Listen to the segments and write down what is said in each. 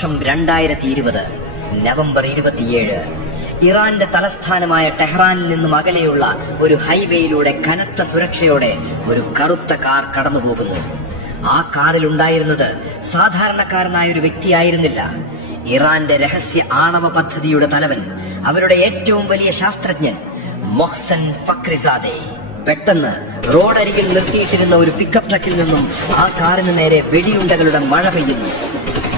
വർഷം 2020 നവംബർ 27. ഇറാന്റെ തലസ്ഥാനമായ ടെഹ്റാനിൽ നിന്നും അകലെയുള്ള ഒരു ഹൈവേയിലൂടെ കനത്ത സുരക്ഷയോടെ ഒരു കറുത്ത കാർ കടന്നുപോകുന്നു. ആ കാറിൽ ഉണ്ടായിരുന്നത് സാധാരണക്കാരനായ ഒരു വ്യക്തിയായിരുന്നില്ല. ഇറാന്റെ രഹസ്യ ആണവ പദ്ധതിയുടെ തലവൻ, അവരുടെ ഏറ്റവും വലിയ ശാസ്ത്രജ്ഞൻ മൊഹ്സൻ ഫക്രിസാദെ. പെട്ടെന്ന് റോഡരികിൽ നിർത്തിയിട്ടിരുന്ന ഒരു പിക്കപ്പ് ട്രക്കിൽ നിന്നും ആ കാറിന് നേരെ വെടിയുണ്ടകളുടെ മഴ പെയ്യുന്നു.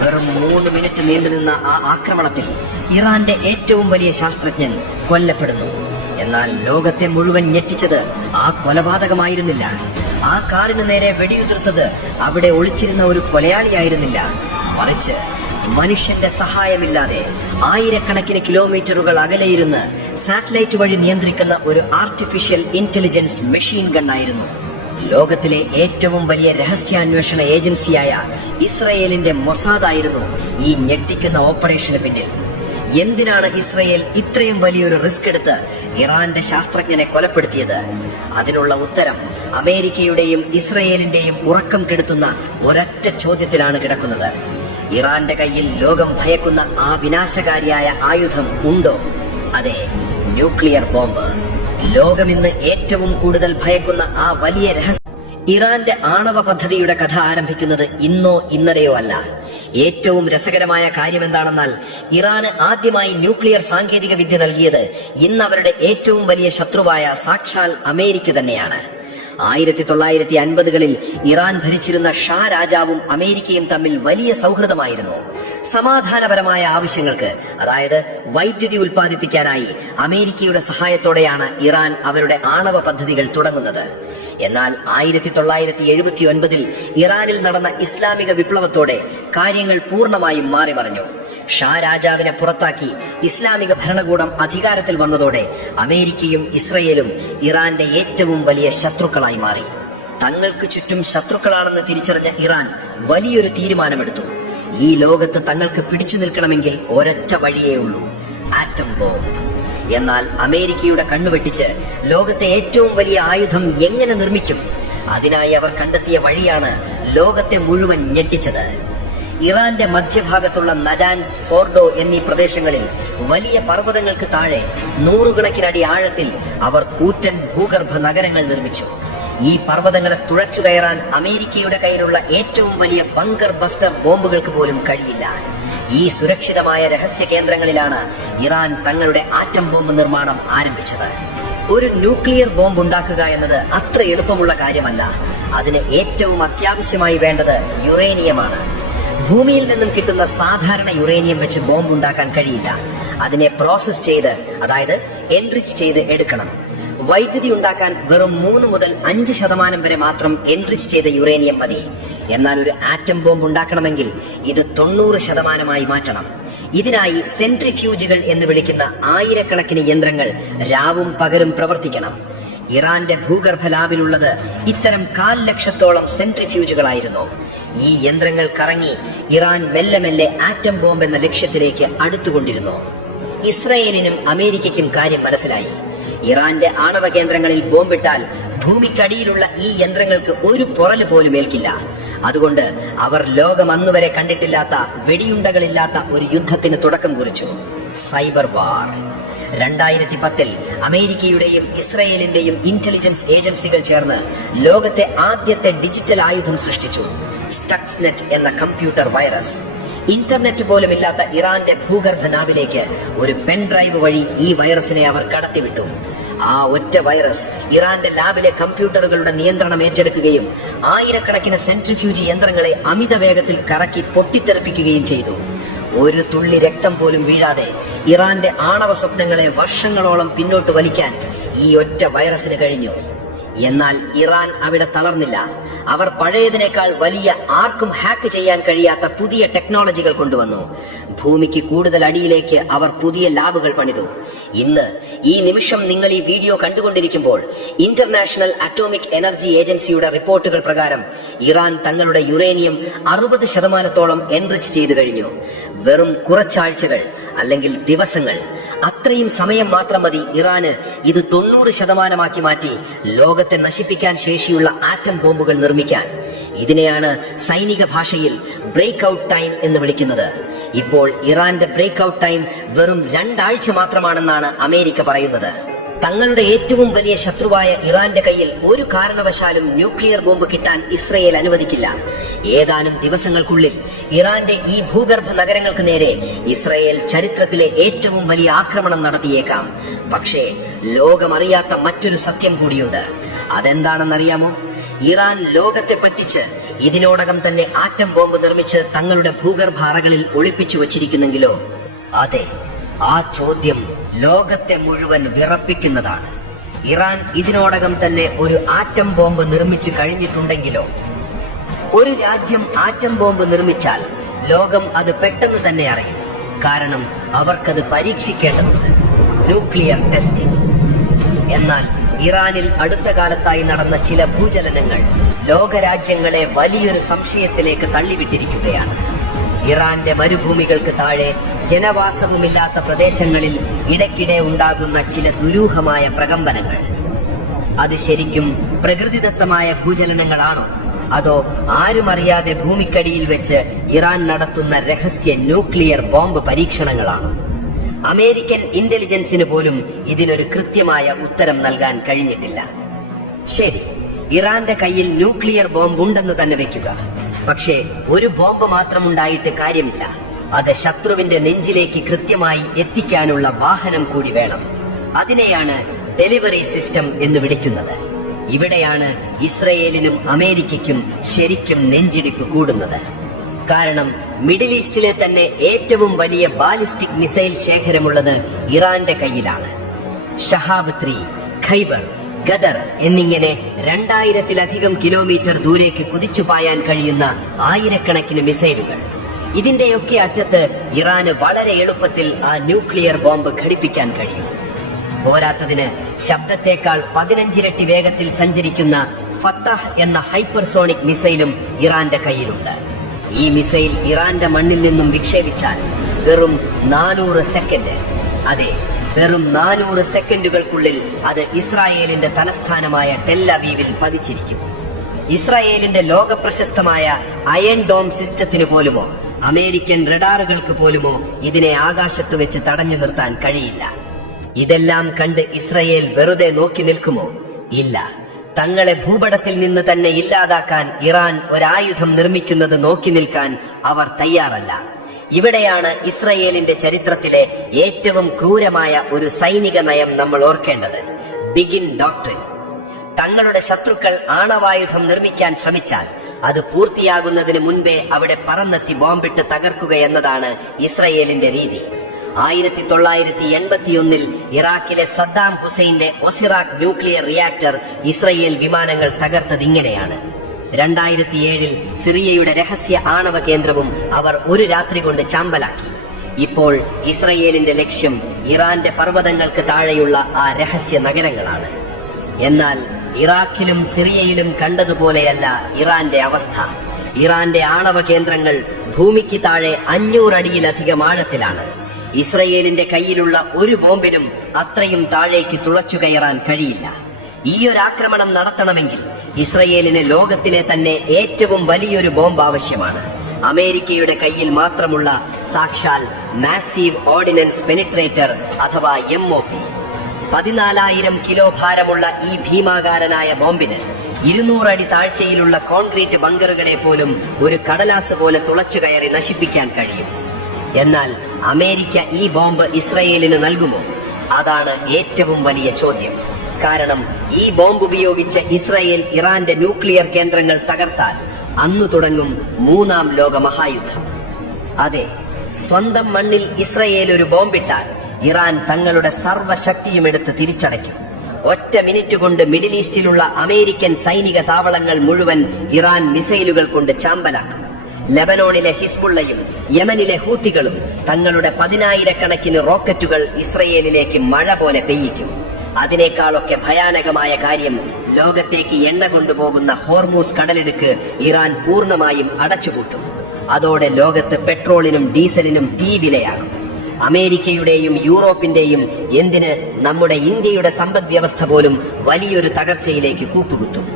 വെറും 3 മിനിറ്റ് നീണ്ടുനിന്ന ആ ആക്രമണത്തിൽ ഇറാന്റെ ഏറ്റവും വലിയ ശാസ്ത്രജ്ഞൻ കൊല്ലപ്പെടുന്നു. എന്നാൽ ലോകത്തെ മുഴുവൻ ഞെട്ടിച്ചത് ആ കൊലപാതകമായിരുന്നില്ല. ആ കാറിന് നേരെ വെടിയുതിർത്തത് അവിടെ ഒളിച്ചിരുന്ന ഒരു കൊലയാളിയായിരുന്നില്ല, മറിച്ച് മനുഷ്യന്റെ സഹായമില്ലാതെ ആയിരക്കണക്കിന് കിലോമീറ്ററുകൾ അകലെയിരുന്ന് സാറ്റലൈറ്റ് വഴി നിയന്ത്രിക്കുന്ന ഒരു ആർട്ടിഫിഷ്യൽ ഇന്റലിജൻസ് മെഷീൻ ഗണ്ണായിരുന്നു. ലോകത്തിലെ ഏറ്റവും വലിയ രഹസ്യാന്വേഷണ ഏജൻസിയായ ഇസ്രയേലിന്റെ മൊസാദ് ആയിരുന്നു ഈ ഞെട്ടിക്കുന്ന ഓപ്പറേഷന് പിന്നിൽ. എന്തിനാണ് ഇസ്രയേൽ ഇത്രയും വലിയൊരു റിസ്ക് എടുത്ത് ഇറാന്റെ ശാസ്ത്രജ്ഞനെ കൊലപ്പെടുത്തിയത്? അതിനുള്ള ഉത്തരം അമേരിക്കയുടെയും ഇസ്രയേലിന്റെയും ഉറക്കം കെടുത്തുന്ന ഒരൊറ്റ ചോദ്യത്തിലാണ് കിടക്കുന്നത്. ഇറാന്റെ കയ്യിൽ ലോകം ഭയക്കുന്ന ആ വിനാശകാരിയായ ആയുധം ഉണ്ടോ? അതെ, ന്യൂക്ലിയർ ബോംബ്. ലോകം ഇന്ന് ഏറ്റവും കൂടുതൽ ഭയക്കുന്ന ആ വലിയ രഹസ്യം. ഇറാന്റെ ആണവ പദ്ധതിയുടെ കഥ ആരംഭിക്കുന്നത് ഇന്നോ ഇന്നലെയോ അല്ല. ഏറ്റവും രസകരമായ കാര്യം എന്താണെന്നാൽ, ഇറാന് ആദ്യമായി ന്യൂക്ലിയർ സാങ്കേതിക വിദ്യ നൽകിയത് ഇന്ന് അവരുടെ ഏറ്റവും വലിയ ശത്രുവായ സാക്ഷാൽ അമേരിക്ക തന്നെയാണ്. 1950കളിൽ ഇറാൻ ഭരിച്ചിരുന്ന ഷാ രാജാവും അമേരിക്കയും തമ്മിൽ വലിയ സൗഹൃദമായിരുന്നു. സമാധാനപരമായ ആവശ്യങ്ങൾക്ക്, അതായത് വൈദ്യുതി ഉൽപ്പാദിപ്പിക്കാനായി അമേരിക്കയുടെ സഹായത്തോടെയാണ് ഇറാൻ അവരുടെ ആണവ പദ്ധതികൾ തുടങ്ങുന്നത്. എന്നാൽ 1979ൽ ഇറാനിൽ നടന്ന ഇസ്ലാമിക വിപ്ലവത്തോടെ കാര്യങ്ങൾ പൂർണ്ണമായും മാറിമറിഞ്ഞു. ഷാ രാജാവിനെ പുറത്താക്കി ഇസ്ലാമിക ഭരണകൂടം അധികാരത്തിൽ വന്നതോടെ അമേരിക്കയും ഇസ്രയേലും ഇറാന്റെ ഏറ്റവും വലിയ ശത്രുക്കളായി മാറി. തങ്ങൾക്ക് ചുറ്റും ശത്രുക്കളാണെന്ന് തിരിച്ചറിഞ്ഞ ഇറാൻ വലിയൊരു തീരുമാനമെടുത്തു. ഈ ലോകത്ത് തങ്ങൾക്ക് പിടിച്ചു നിൽക്കണമെങ്കിൽ ഒരൊറ്റ വഴിയേ ഉള്ളൂ, ആറ്റം ബോംബ്. എന്നാൽ അമേരിക്കയുടെ കണ്ണുവെട്ടിച്ച് ലോകത്തെ ഏറ്റവും വലിയ ആയുധം എങ്ങനെ നിർമ്മിക്കും? അതിനായി അവർ കണ്ടെത്തിയ വഴിയാണ് ലോകത്തെ മുഴുവൻ ഞെട്ടിച്ചത്. ഇറാന്റെ മധ്യഭാഗത്തുള്ള നഡാൻസ്, ഫോർഡോ എന്നീ പ്രദേശങ്ങളിൽ വലിയ പർവ്വതങ്ങൾക്ക് താഴെ 100 കണക്കിനടി ആഴത്തിൽ അവർ കൂറ്റൻ ഭൂഗർഭ നഗരങ്ങൾ നിർമ്മിച്ചു. ഈ പർവ്വതങ്ങളെ തുഴച്ചു കയറാൻ അമേരിക്കയുടെ കയ്യിലുള്ള ഏറ്റവും വലിയ ബങ്കർ ബസ്റ്റർ ബോംബുകൾക്ക് പോലും കഴിയില്ല. ഈ സുരക്ഷിതമായ രഹസ്യ കേന്ദ്രങ്ങളിലാണ് ഇറാൻ തങ്ങളുടെ ആറ്റം ബോംബ് നിർമ്മാണം ആരംഭിച്ചത്. ഒരു ന്യൂക്ലിയർ ബോംബ് ഉണ്ടാക്കുക എന്നത് അത്ര എളുപ്പമുള്ള കാര്യമല്ല. അതിന് ഏറ്റവും അത്യാവശ്യമായി വേണ്ടത് യുറേനിയമാണ്. ഭൂമിയിൽ നിന്നും കിട്ടുന്ന സാധാരണ യുറേനിയം വെച്ച് ബോംബ് ഉണ്ടാക്കാൻ കഴിയില്ല. അതിനെ പ്രോസസ് ചെയ്ത്, അതായത് എൻറിച്ച് ചെയ്ത് എടുക്കണം. വൈദ്യുതി ഉണ്ടാക്കാൻ വെറും 3 മുതൽ 5% വരെ മാത്രം എൻറിച്ച് ചെയ്ത യുറേനിയം മതി. എന്നാൽ ഒരു ആറ്റം ബോംബ് ഉണ്ടാക്കണമെങ്കിൽ ഇത് 90% മാറ്റണം. ഇതിനായി സെൻട്രിഫ്യൂജുകൾ എന്ന് വിളിക്കുന്ന ആയിരക്കണക്കിന് യന്ത്രങ്ങൾ രാവും പകലും പ്രവർത്തിക്കണം. ഇറാന്റെ ഭൂഗർഭ ലാബിലുള്ളത് ഇത്തരം 1/4 ലക്ഷത്തോളം സെൻട്രിഫ്യൂജുകളായിരുന്നു. ഈ യന്ത്രങ്ങൾ കറങ്ങി ഇറാൻ മെല്ലെ മെല്ലെ ആറ്റം ബോംബ് എന്ന ലക്ഷ്യത്തിലേക്ക് അടുത്തുകൊണ്ടിരുന്നു. ഇസ്രയേലിനും അമേരിക്കയ്ക്കും കാര്യം മനസ്സിലായി. ഇറാന്റെ ആണവ കേന്ദ്രങ്ങളിൽ ബോംബിട്ടാൽ ഭൂമിക്കടിയിലുള്ള ഈ യന്ത്രങ്ങൾക്ക് ഒരു പൊറല് പോലും ഏൽക്കില്ല. അതുകൊണ്ട് അവർ ലോകം അന്നുവരെ കണ്ടിട്ടില്ലാത്ത, വെടിയുണ്ടകളില്ലാത്ത ഒരു യുദ്ധത്തിന് തുടക്കം കുറിച്ചു, സൈബർ വാർ. 2010ൽ അമേരിക്കയുടെയും ഇസ്രയേലിന്റെയും ഇന്റലിജൻസ് ഏജൻസികൾ ചേർന്ന് ലോകത്തെ ആദ്യത്തെ ഡിജിറ്റൽ ആയുധം സൃഷ്ടിച്ചു, സ്റ്റക്സ്നെറ്റ് എന്ന കമ്പ്യൂട്ടർ വൈറസ്. ഇന്റർനെറ്റ് പോലും ഇല്ലാത്ത ഇറാന്റെ ഭൂഗർഭ നാവിലേക്ക് ഒരു പെൻ ഡ്രൈവ് വഴി ഈ വൈറസിനെ അവർ കടത്തിവിട്ടു. ആ ഒറ്റ വൈറസ് ഇറാന്റെ ലാബിലെ കമ്പ്യൂട്ടറുകളുടെ നിയന്ത്രണം ഏറ്റെടുക്കുകയും ആയിരക്കണക്കിന് സെൻട്രിഫ്യൂജ് യന്ത്രങ്ങളെ അമിത വേഗത്തിൽ കറക്കി പൊട്ടിത്തെറിപ്പിക്കുകയും ചെയ്തു. ഒരു തുള്ളി രക്തം പോലും വീഴാതെ ഇറാന്റെ ആണവ സ്വപ്നങ്ങളെ വർഷങ്ങളോളം പിന്നോട്ട് വലിക്കാൻ ഈ ഒറ്റ വൈറസിന് കഴിഞ്ഞു. എന്നാൽ ഇറാൻ അവിടെ തളർന്നില്ല. അവർ പഴയതിനേക്കാൾ വലിയ, ആർക്കും ഹാക്ക് ചെയ്യാൻ കഴിയാത്ത പുതിയ ടെക്നോളജികൾ കൊണ്ടുവന്നു. ഭൂമിക്ക് കൂടുതൽ അടിയിലേക്ക് അവർ പുതിയ ലാബുകൾ പണിതു. ഇന്ന് ഈ നിമിഷം നിങ്ങൾ ഈ വീഡിയോ കണ്ടുകൊണ്ടിരിക്കുമ്പോൾ ഇന്റർനാഷണൽ അറ്റോമിക് എനർജി ഏജൻസിയുടെ റിപ്പോർട്ടുകൾ പ്രകാരം ഇറാൻ തങ്ങളുടെ യുറേനിയം 60%-ഓളം എൻറിച്ച് ചെയ്തു കഴിഞ്ഞു. വെറും കുറച്ചാഴ്ചകൾ അല്ലെങ്കിൽ ദിവസങ്ങൾ, അത്രയും സമയം മാത്രം മതി ഇറാന് ഇത് 90%-ആക്കി മാറ്റി ലോകത്തെ നശിപ്പിക്കാൻ ശേഷിയുള്ള ആറ്റം ബോംബുകൾ നിർമ്മിക്കാൻ. ഇതിനെയാണ് സൈനിക ഭാഷയിൽ ബ്രേക്ക് ഔട്ട് ടൈം എന്ന് വിളിക്കുന്നത്. ഇപ്പോൾ ഇറാന്റെ ബ്രേക്ക് ഔട്ട് ടൈം വെറും 2 ആഴ്ച മാത്രമാണെന്നാണ് അമേരിക്ക പറയുന്നത്. തങ്ങളുടെ ഏറ്റവും വലിയ ശത്രുവായ ഇറാന്റെ കയ്യിൽ ഒരു കാരണവശാലും ന്യൂക്ലിയർ ബോംബ് കിട്ടാൻ ഇസ്രയേൽ അനുവദിക്കില്ല. ഏതാനും ദിവസങ്ങൾക്കുള്ളിൽ ഇറാന്റെ ഈ ഭൂഗർഭ നഗരങ്ങൾക്ക് നേരെ ഇസ്രയേൽ ചരിത്രത്തിലെ ഏറ്റവും വലിയ ആക്രമണം നടത്തിയേക്കാം. പക്ഷേ ലോകമറിയാത്ത മറ്റൊരു സത്യം കൂടിയുണ്ട്. അതെന്താണെന്നറിയാമോ? ഇറാൻ ലോകത്തെ പറ്റിച്ച് ഇതിനോടകം തന്നെ ആറ്റം ബോംബ് നിർമ്മിച്ച് തങ്ങളുടെ ഭൂഗർഭ അറകളിൽ ഒളിപ്പിച്ചു വച്ചിരിക്കുന്നെങ്കിലോ? അതെ, ആ ചോദ്യം ലോകത്തെ മുഴുവൻ വിറപ്പിക്കുന്നതാണ്. ഇറാൻ ഇതിനോടകം തന്നെ ഒരു ആറ്റം ബോംബ് നിർമ്മിച്ചു കഴിഞ്ഞിട്ടുണ്ടെങ്കിലോ? ഒരു രാജ്യം ആറ്റം ബോംബ് നിർമ്മിച്ചാൽ ലോകം അത് പെട്ടെന്ന് തന്നെ അറിയും. കാരണം അവർക്കത് പരീക്ഷിക്കേണ്ടതുണ്ട്, ന്യൂക്ലിയർ ടെസ്റ്റിംഗ്. എന്നാൽ ഇറാനിൽ അടുത്ത കാലത്തായി നടന്ന ചില ഭൂചലനങ്ങൾ ലോകരാജ്യങ്ങളെ വലിയൊരു സംശയത്തിലേക്ക് തള്ളിവിട്ടിരിക്കുകയാണ്. ഇറാന്റെ മരുഭൂമികൾക്ക് താഴെ ജനവാസവുമില്ലാത്ത പ്രദേശങ്ങളിൽ ഇടയ്ക്കിടെ ഉണ്ടാകുന്ന ചില ദുരൂഹമായ പ്രകമ്പനങ്ങൾ. അത് ശരിക്കും പ്രകൃതിദത്തമായ ഭൂചലനങ്ങളാണോ, അതോ ആരും അറിയാതെ ഭൂമിക്കടിയിൽ വെച്ച് ഇറാൻ നടത്തുന്ന രഹസ്യ ന്യൂക്ലിയർ ബോംബ് പരീക്ഷണങ്ങളാണോ? അമേരിക്കൻ ഇന്റലിജൻസിന് പോലും ഇതിനൊരു കൃത്യമായ ഉത്തരം നൽകാൻ കഴിഞ്ഞിട്ടില്ല. ശരി, ഇറാന്റെ കയ്യിൽ ന്യൂക്ലിയർ ബോംബ് ഉണ്ടെന്ന് തന്നെ വെക്കുക. പക്ഷേ ഒരു ബോംബ് മാത്രമുണ്ടായിട്ട് കാര്യമില്ല. അത് ശത്രുവിന്റെ നെഞ്ചിലേക്ക് കൃത്യമായി എത്തിക്കാനുള്ള വാഹനം കൂടി വേണം. അതിനെയാണ് ഡെലിവറി സിസ്റ്റം എന്ന് വിളിക്കുന്നത്. ഇവിടെയാണ് ഇസ്രയേലിനും അമേരിക്കയ്ക്കും ശരിക്കും നെഞ്ചിടിപ്പ് കൂടുന്നത്. കാരണം മിഡിൽ ഈസ്റ്റിലെ തന്നെ ഏറ്റവും വലിയ ബാലിസ്റ്റിക് മിസൈൽ ശേഖരമുള്ളത് ഇറാന്റെ കയ്യിലാണ്. ഷഹാബ് 3, ഖൈബർ, ഗദർ എന്നിങ്ങനെ 2000-ലധികം കിലോമീറ്റർ ദൂരേക്ക് കുതിച്ചു പായാൻ കഴിയുന്ന ആയിരക്കണക്കിന് മിസൈലുകൾ. ഇതിന്റെയൊക്കെ അറ്റത്ത് ഇറാന് വളരെ എളുപ്പത്തിൽ ആ ന്യൂക്ലിയർ ബോംബ് ഘടിപ്പിക്കാൻ കഴിയും. പോരാത്തതിന് ശബ്ദത്തേക്കാൾ 15 ഇരട്ടി വേഗത്തിൽ സഞ്ചരിക്കുന്ന ഫത്താഹ് എന്ന ഹൈപ്പർസോണിക് മിസൈലും ഇറാന്റെ കയ്യിലുണ്ട്. ഈ മിസൈൽ ഇറാന്റെ മണ്ണിൽ നിന്നും വിക്ഷേപിച്ചാൽ വെറും 400 സെക്കൻഡ്, അതെ, വെറും 400 സെക്കൻഡുകൾക്കുള്ളിൽ അത് ഇസ്രായേലിന്റെ തലസ്ഥാനമായ ടെൽ അവീവിൽ പതിച്ചിരിക്കും. ഇസ്രായേലിന്റെ ലോകപ്രശസ്തമായ അയൺ ഡോം സിസ്റ്റത്തിന് പോലുമോ അമേരിക്കൻ റഡാറുകൾക്ക് പോലുമോ ഇതിനെ ആകാശത്ത് വെച്ച് തടഞ്ഞു നിർത്താൻ കഴിയില്ല. ഇതെല്ലാം കണ്ട് ഇസ്രയേൽ വെറുതെ നോക്കി നിൽക്കുമോ? ഇല്ല. തങ്ങളെ ഭൂപടത്തിൽ നിന്ന് തന്നെ ഇല്ലാതാക്കാൻ ഇറാൻ ഒരായുധം നിർമ്മിക്കുന്നത് നോക്കി നിൽക്കാൻ അവർ തയ്യാറല്ല. ഇവിടെയാണ് ഇസ്രയേലിന്റെ ചരിത്രത്തിലെ ഏറ്റവും ക്രൂരമായ ഒരു സൈനിക നയം നമ്മൾ ഓർക്കേണ്ടത്, ബിഗിൻ ഡോക്ട്രിൻ. തങ്ങളുടെ ശത്രുക്കൾ ആണവായുധം നിർമ്മിക്കാൻ ശ്രമിച്ചാൽ അത് പൂർത്തിയാകുന്നതിന് മുൻപേ അവിടെ പറന്നെത്തി ബോംബിട്ട് തകർക്കുക എന്നതാണ് ഇസ്രയേലിന്റെ രീതി. 1981-ൽ ഇറാഖിലെ സദ്ദാം ഹുസൈന്റെ ഒസിറാഖ് ന്യൂക്ലിയർ റിയാക്ടർ ഇസ്രയേൽ വിമാനങ്ങൾ തകർത്തത് ഇങ്ങനെയാണ്. 2007-ൽ സിറിയയുടെ രഹസ്യ ആണവ കേന്ദ്രവും അവർ ഒരു രാത്രി കൊണ്ട് ചാമ്പലാക്കി. ഇപ്പോൾ ഇസ്രയേലിന്റെ ലക്ഷ്യം ഇറാന്റെ പർവ്വതങ്ങൾക്ക് താഴെയുള്ള ആ രഹസ്യ നഗരങ്ങളാണ്. എന്നാൽ ഇറാഖിലും സിറിയയിലും കണ്ടതുപോലെയല്ല ഇറാന്റെ അവസ്ഥ. ഇറാന്റെ ആണവ കേന്ദ്രങ്ങൾ ഭൂമിക്ക് താഴെ 500 അടിയിലധികം ആഴത്തിലാണ്. ഇസ്രയേലിന്റെ കയ്യിലുള്ള ഒരു ബോംബിനും അത്രയും താഴേക്ക് തുളച്ചു കയറാൻ കഴിയില്ല. ഈയൊരാക്രമണം നടത്തണമെങ്കിൽ ഇസ്രയേലിന് ലോകത്തിലെ തന്നെ ഏറ്റവും വലിയൊരു ബോംബ് ആവശ്യമാണ്. അമേരിക്കയുടെ കയ്യിൽ മാത്രമുള്ള സാക്ഷാൽ മാസീവ് ഓർഡിനൻസ് പെനിട്രേറ്റർ അഥവാ MOP. 14,000 കിലോ ഭാരമുള്ള ഈ ഭീമാകാരനായ ബോംബിന് 200 അടി താഴ്ചയിലുള്ള കോൺക്രീറ്റ് ബങ്കറുകളെ പോലും ഒരു കടലാസ് പോലെ തുളച്ചു കയറി നശിപ്പിക്കാൻ കഴിയും. എന്നാൽ അമേരിക്ക ഈ ബോംബ് ഇസ്രയേലിന് നൽകുമോ? അതാണ് ഏറ്റവും വലിയ ചോദ്യം. കാരണം ഈ ബോംബ് ഉപയോഗിച്ച് ഇസ്രയേൽ ഇറാന്റെ ന്യൂക്ലിയർ കേന്ദ്രങ്ങൾ തകർത്താൽ അന്നു തുടങ്ങും 3ാം ലോക മഹായുദ്ധം. അതെ, സ്വന്തം മണ്ണിൽ ഇസ്രയേൽ ഒരു ബോംബിട്ടാൽ ഇറാൻ തങ്ങളുടെ സർവ്വശക്തിയും എടുത്ത് തിരിച്ചടയ്ക്കും. ഒറ്റ മിനിറ്റ് കൊണ്ട് മിഡിൽ ഈസ്റ്റിലുള്ള അമേരിക്കൻ സൈനിക താവളങ്ങൾ മുഴുവൻ ഇറാൻ മിസൈലുകൾ കൊണ്ട് ചാമ്പലാക്കും. ലെബനോണിലെ ഹിസ്ബുള്ളയും യമനിലെ ഹൂത്തികളും തങ്ങളുടെ 10,000-കണക്കിന് റോക്കറ്റുകൾ ഇസ്രയേലിലേക്ക് മഴ പോലെ പെയ്യിക്കും. അതിനേക്കാളൊക്കെ ഭയാനകമായ കാര്യം, ലോകത്തേക്ക് എണ്ണ കൊണ്ടുപോകുന്ന ഹോർമൂസ് കടലിടുക്ക് ഇറാൻ പൂർണ്ണമായും അടച്ചുപൂട്ടും. അതോടെ ലോകത്ത് പെട്രോളിനും ഡീസലിനും തീവിലയാകും. അമേരിക്കയുടെയും യൂറോപ്പിന്റെയും, എന്തിന് നമ്മുടെ ഇന്ത്യയുടെ സമ്പദ് വ്യവസ്ഥ പോലും വലിയൊരു തകർച്ചയിലേക്ക് കൂപ്പുകുത്തും.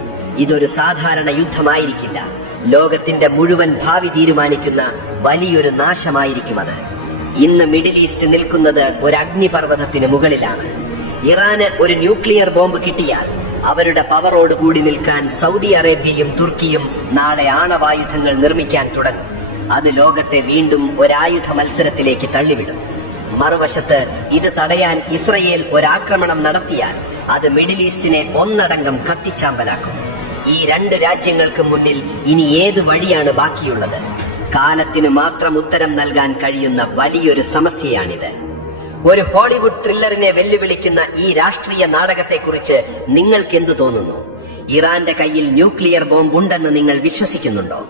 ഇതൊരു സാധാരണ യുദ്ധമായിരിക്കില്ല. ലോകത്തിന്റെ മുഴുവൻ ഭാവി തീരുമാനിക്കുന്ന വലിയൊരു നാശമായിരിക്കും അത്. ഇന്ന് മിഡിൽ ഈസ്റ്റ് നിൽക്കുന്നത് ഒരു അഗ്നിപർവ്വതത്തിന് മുകളിലാണ്. ഇറാന് ഒരു ന്യൂക്ലിയർ ബോംബ് കിട്ടിയാൽ അവരുടെ പവറോട് കൂടി നിൽക്കാൻ സൗദി അറേബ്യയും തുർക്കിയും നാളെ ആണവായുധങ്ങൾ നിർമ്മിക്കാൻ തുടങ്ങും. അത് ലോകത്തെ വീണ്ടും ഒരായുധ മത്സരത്തിലേക്ക് തള്ളിവിടും. മറുവശത്ത് ഇത് തടയാൻ ഇസ്രയേൽ ഒരാക്രമണം നടത്തിയാൽ അത് മിഡിൽ ഈസ്റ്റിനെ ഒന്നടങ്കം കത്തിച്ചാമ്പലാക്കും. ഈ രണ്ട് രാജ്യങ്ങൾക്ക് മുന്നിൽ ഇനി ഏത് വഴിയാണ് ബാക്കിയുള്ളത്? കാലത്തിന് മാത്രം ഉത്തരം നൽകാൻ കഴിയുന്ന വലിയൊരു സമസ്യയാണിത്. ഒരു ഹോളിവുഡ് ത്രില്ലറിനെ വെല്ലുവിളിക്കുന്ന ഈ രാഷ്ട്രീയ നാടകത്തെക്കുറിച്ച് നിങ്ങൾക്ക് എന്തു തോന്നുന്നു? ഇറാന്റെ കയ്യിൽ ന്യൂക്ലിയർ ബോംബ് ഉണ്ടെന്ന് നിങ്ങൾ വിശ്വസിക്കുന്നുണ്ടോ?